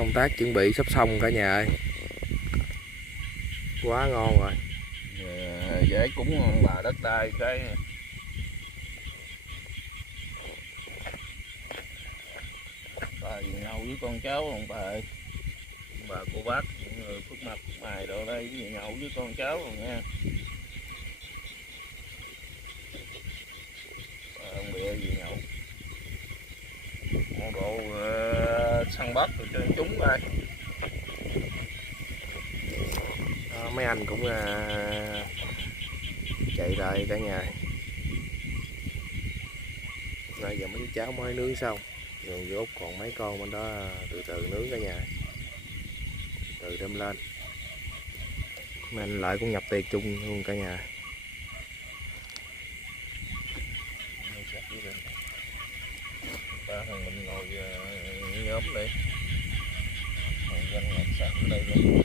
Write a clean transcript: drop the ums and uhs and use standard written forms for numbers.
Công tác chuẩn bị sắp xong cả nhà ơi. Quá ngon rồi. Dễ cúng ông bà đất đai cái bà gì nhau với con cháu ông bà ơi. Bà cô bác những người phước mặt mài đồ đây với nhậu với con cháu rồi nha. Ông bịa gì nhậu một độ săn bắt rồi cho chúng đây. Mấy anh cũng chạy lại cả nhà. Bây giờ mấy cháu mới nướng xong, rồi dốt còn mấy con bên đó từ từ nướng cả nhà, từ đem lên. Mấy anh lại cũng nhập tiệc chung luôn cả nhà. Ba thằng mình ngồi nhóm đi, ngồi danh ngồi sẵn ở đây luôn.